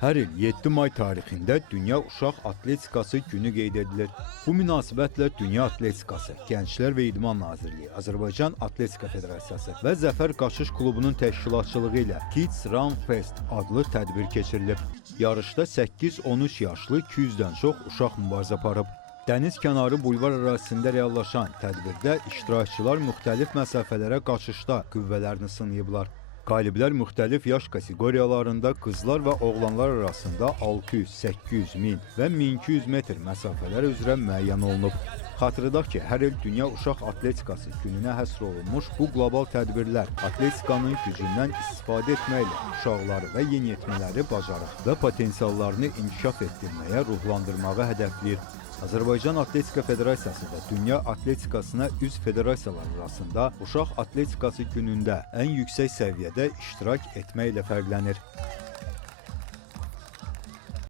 Hər il 7 may tarixində Dünya Uşaq Atletikası günü qeyd edilir. Bu münasibətlə Dünya Atletikası, Gənclər və İdman Nazirliyi, Azərbaycan Atletika Federasiyası və Zəfər Qaçış Klubunun təşkilatçılığı ilə Kids Run Fest adlı tədbir keçirilib. Yarışda 8-13 yaşlı 200-dən çox uşaq mübarizə aparıb. Dəniz kənarı bulvar ərazisində reallaşan tədbirdə iştirakçılar müxtəlif məsafələrə qaçışda qüvvələrini sınayıblar. Qaliblər müxtəlif yaş kateqoriyalarında qızlar və oğlanlar arasında 600, 800, 1000 və 1200 metr məsafələr üzrə müəyyən olunub. Xatırladaq ki, hər il Dünya Uşaq Atletikası gününə həsr olunmuş bu qlobal tədbirlər atletikanın gücündən istifadə etməklə uşaqları və yeniyetmələri bacarıq və potensiallarını inkişaf etdirməyə, ruhlandırmağı hədəfləyir. Azərbaycan Atletika Federasiyası da dünya atletikasına üzv federasiyalar arasında Uşaq Atletikası günündə ən yüksək səviyyədə iştirak etməklə fərqlənir.